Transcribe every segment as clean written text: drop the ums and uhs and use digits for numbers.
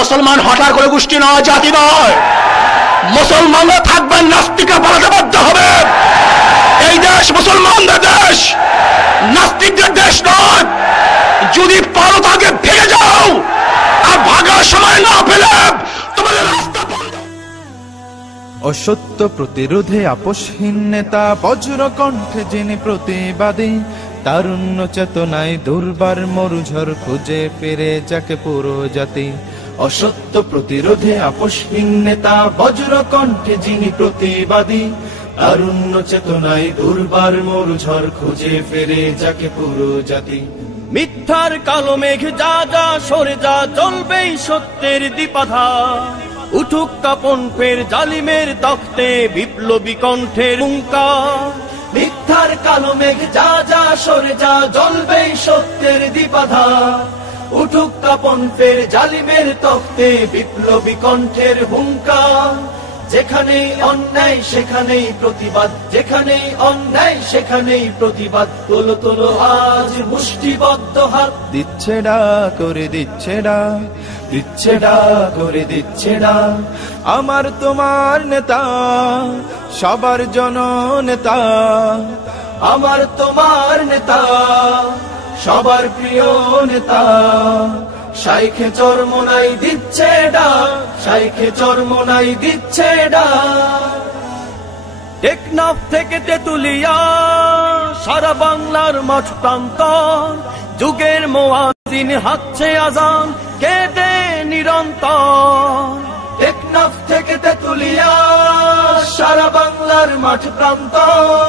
মুসলমান হঠাৎ করে গোষ্ঠী নয়, জাতি নয়। মুসলমানরা থাকবেন, নাস্তিকরা পালাতে বাধ্য হবে। এই দেশ মুসলমানদের দেশ, নাস্তিকদের দেশ নয়। যদি পারো তাকে ভেঙে যাও, আর ভাগার সময় না পেলে তোমাদের রাস্তা বন্ধ। অসত্য প্রতিরোধে আপোষহীন নেতা, বজ্র কণ্ঠে যিনি প্রতিবাদী, তারুণ্য চেতনায় দুর্বার মরুঝড় খুঁজে ফিরে যাকে পুরো জাতি। অসত্য প্রতিরোধে আপোষহীন নেতা, বজ্র কণ্ঠে যিনি প্রতিবাদী, তারুণ্য চেতনায় দুর্বার মরুঝড় খুঁজে ফিরে যাকে পুরো জাতি। মিথ্যার কালো মেঘ যা যা সরে যা, চলবেই সত্যের দ্বিপাধা। উঠুক কাপন ফের জালিমের তখ্তে, বিপ্লবী কণ্ঠের হুঙ্কার। মিথ্যার কালো মেঘ যা যা সরে যা, জ্বলবেই সত্যের দ্বিপাধা। উঠুক কাপন ফের জালিমের তখ্তে, বিপ্লবী কণ্ঠের হুঙ্কার। যেখানেই অন্যায় সেখানেই প্রতিবাদ, যেখানেই অন্যায় সেখানেই প্রতিবাদ। তোলো তোলো আজ মুষ্টিবদ্ধ হাত। দিচ্ছে ডা করে দিচ্ছে ডা, দিচ্ছে ডা করে দিচ্ছে ডা, আমার তোমার নেতা, সবার জননেতা। আমার তোমার নেতা, সবার প্রিয় নেতা। শাইখে চরমোনাই দিচ্ছে ডাক, শাইখে চরমোনাই দিচ্ছে ডাক। টেকনাফ থেকে তেতুলিয়া, সারা বাংলার মাঠ প্রান্তর, যুগের মুয়াজ্জিন হাঁকছে আজান, কেঁদে নিরন্তর। টেকনাফ থেকে তেতুলিয়া, সারা বাংলার মাঠ প্রান্তর,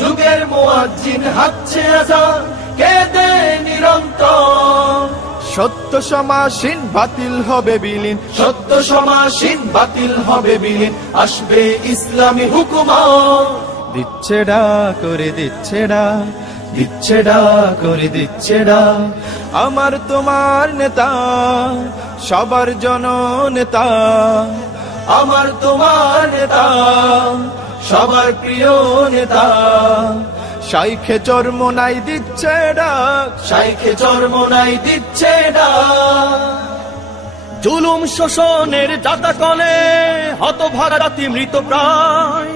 যুগের মুয়াজ্জিন হাঁকছে আজান, কেঁদে নিরন্তর। সত্য সমাসীন বাতিল হবে বিলীন, সত্য সমাসীন বাতিল হবে বিলীন, আসবে ইসলামী হুকুমত। দিচ্ছে ডা করে দিচ্ছে ডা, দিচ্ছে ডা করে দিচ্ছে ডা, আমার তোমার নেতা, সবার জননেতা। আমার তোমার নেতা, সবার প্রিয় নেতা। শাইখে চরমোনাই দিচ্ছে ডাক, শাইখে চরমোনাই দিচ্ছে ডাক। জুলুম শোষণের জাতাকলে হতভাগা জাতি মৃত প্রায়,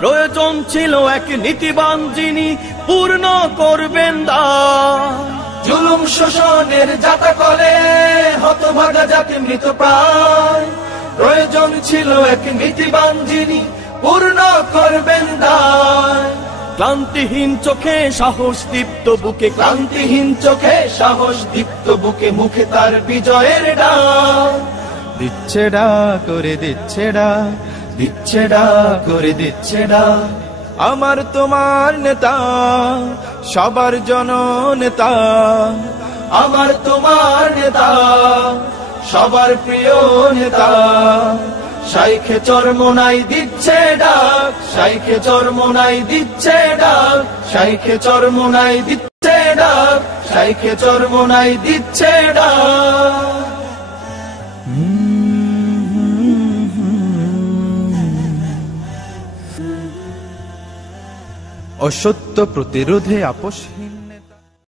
প্রয়োজন ছিল এক নীতিবান যিনি পূর্ণ করবেন দায়। জুলুম শোষণের জাতাকলে হতভাগা জাতি মৃত প্রায়, প্রয়োজন ছিল এক নীতিবান যিনি পূর্ণ করবেন দায়। ক্লান্তিহীন চোখে সাহস দীপ্ত বুকে, ক্লান্তিহীন চোখে সাহস দীপ্ত বুকে, মুখে তার বিজয়ের ডাক। দিচ্ছে ডা করে দিচ্ছে ডা, দিচ্ছে ডা করে দিচ্ছে ডা, আমার তোমার নেতা, সবার জননেতা। আমার তোমার নেতা, সবার প্রিয় নেতা। শাইখে চরমোনাই দিচ্ছে ডাক, শাইখে চরমোনাই দিচ্ছে ডাক, শাইখে চরমোনাই দিচ্ছে ডাক, শাইখে চরমোনাই দিচ্ছে ডাক। অসত্য প্রতিরোধে আপোষহীন